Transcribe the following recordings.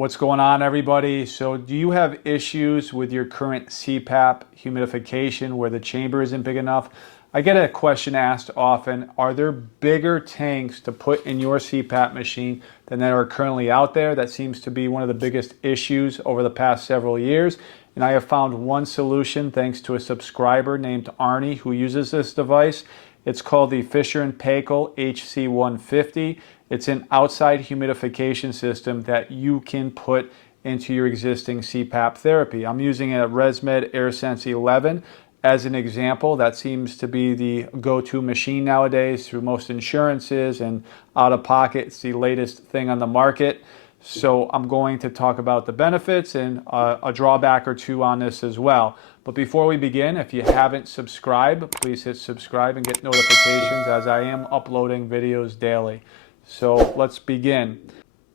What's going on, everybody? So do you have issues with your current CPAP humidification where the chamber isn't big enough? I get a question asked often, are there bigger tanks to put in your CPAP machine than that are currently out there? That seems to be one of the biggest issues over the past several years. And I have found one solution thanks to a subscriber named Arnie who uses this device. It's called the Fisher & Paykel HC150. It's an outside humidification system that you can put into your existing CPAP therapy. I'm using a ResMed AirSense 11 as an example. That seems to be the go-to machine nowadays through most insurances and out of pocket. It's the latest thing on the market. So I'm going to talk about the benefits and a drawback or two on this as well. But before we begin, if you haven't subscribed, please hit subscribe and get notifications as I am uploading videos daily. So let's begin.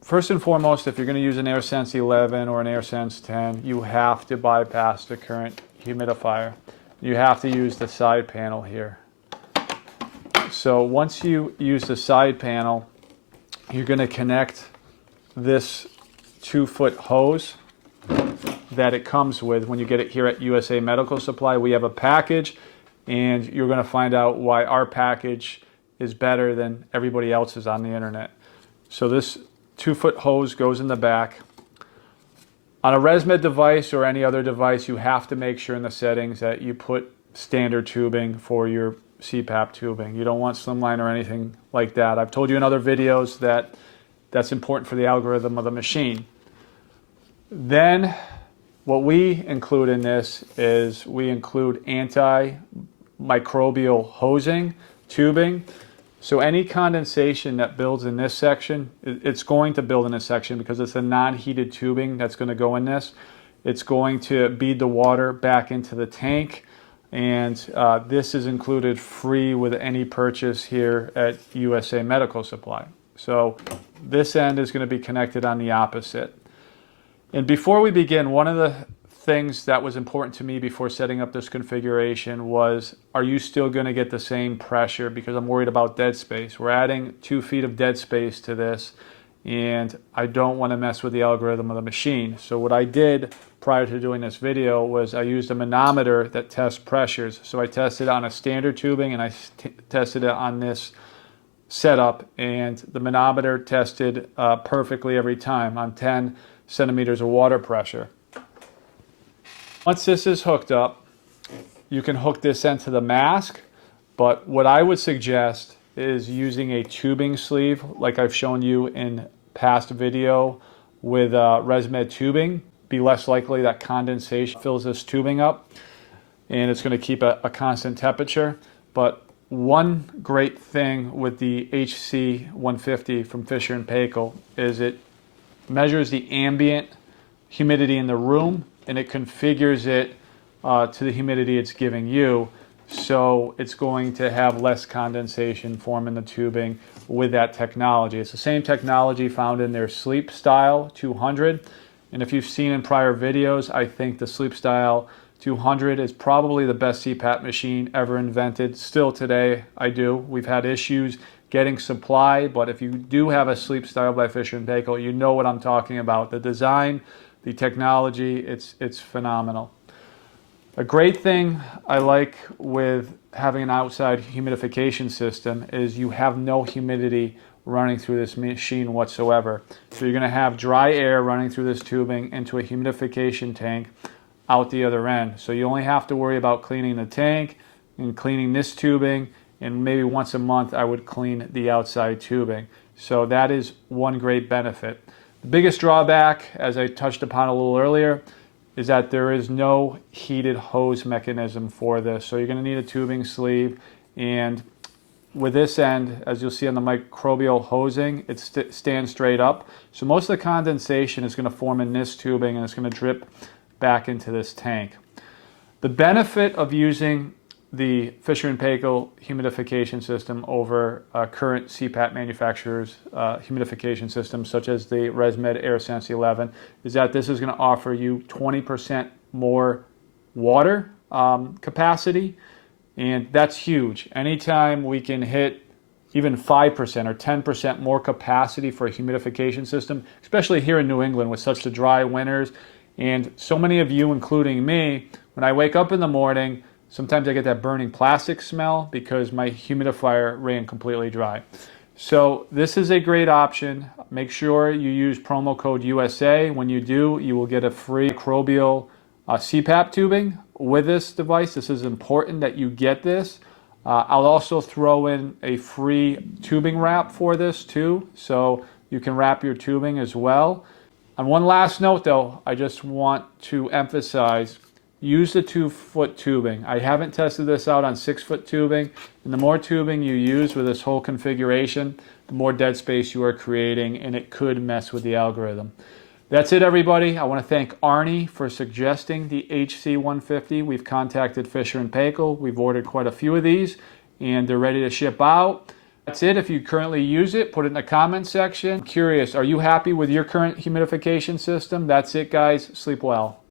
First and foremost, if you're going to use an AirSense 11 or an AirSense 10, you have to bypass the current humidifier. You have to use the side panel here. So once you use the side panel, you're going to connect this 2-foot hose that it comes with when you get it here at USA Medical Supply. We have a package, and you're going to find out why our package is better than everybody else's on the internet. So this 2-foot hose goes in the back. On a ResMed device or any other device, you have to make sure in the settings that you put standard tubing for your CPAP tubing. You don't want slimline or anything like that. I've told you in other videos that that's important for the algorithm of the machine. Then what we include in this is we include antimicrobial hosing, tubing. So any condensation that builds in this section, it's going to build in this section because it's a non-heated tubing that's going to go in this. It's going to bead the water back into the tank, and this is included free with any purchase here at USA Medical Supply. So this end is going to be connected on the opposite. And before we begin, one of the things that was important to me before setting up this configuration was, are you still going to get the same pressure? Because I'm worried about dead space. We're adding 2 feet of dead space to this, and I don't want to mess with the algorithm of the machine. So what I did prior to doing this video was I used a manometer that tests pressures. So I tested on a standard tubing and I tested it on this setup, and the manometer tested perfectly every time on 10 centimeters of water pressure. Once this is hooked up, you can hook this end to the mask, but what I would suggest is using a tubing sleeve like I've shown you in past video with ResMed tubing. Be less likely that condensation fills this tubing up, and it's going to keep a constant temperature. But one great thing with the HC150 from Fisher & Paykel is it measures the ambient humidity in the room, and it configures it to the humidity it's giving you. So it's going to have less condensation form in the tubing with that technology. It's the same technology found in their Sleep Style 200. And if you've seen in prior videos, I think the Sleep Style 200 is probably the best CPAP machine ever invented. Still today, I do. We've had issues getting supply, but if you do have a Sleep Style by Fisher & Paykel, you know what I'm talking about. The design, the technology, it's phenomenal. A great thing I like with having an outside humidification system is you have no humidity running through this machine whatsoever. So you're going to have dry air running through this tubing into a humidification tank out the other end. So you only have to worry about cleaning the tank and cleaning this tubing, and maybe once a month I would clean the outside tubing. So that is one great benefit. The biggest drawback, as I touched upon a little earlier, is that there is no heated hose mechanism for this. So you're going to need a tubing sleeve, and with this end, as you'll see on the microbial hosing, it stands straight up. So most of the condensation is going to form in this tubing, and it's going to drip back into this tank. The benefit of using the Fisher & Paykel humidification system over current CPAP manufacturers' humidification systems, such as the ResMed AirSense 11, is that this is going to offer you 20% more water capacity, and that's huge. Anytime we can hit even 5% or 10% more capacity for a humidification system, especially here in New England with such the dry winters. And so many of you, including me, when I wake up in the morning, sometimes I get that burning plastic smell because my humidifier ran completely dry. So this is a great option. Make sure you use promo code USA. When you do, you will get a free microbial CPAP tubing with this device. This is important that you get this. I'll also throw in a free tubing wrap for this too, so you can wrap your tubing as well. On one last note though, I just want to emphasize, use the 2-foot tubing. I haven't tested this out on 6-foot tubing, and the more tubing you use with this whole configuration, the more dead space you are creating, and it could mess with the algorithm. That's it, everybody. I want to thank Arnie for suggesting the HC150. We've contacted Fisher & Paykel. We've ordered quite a few of these, and they're ready to ship out. That's it. If you currently use it, put it in the comment section. I'm curious, are you happy with your current humidification system? That's it, guys. Sleep well.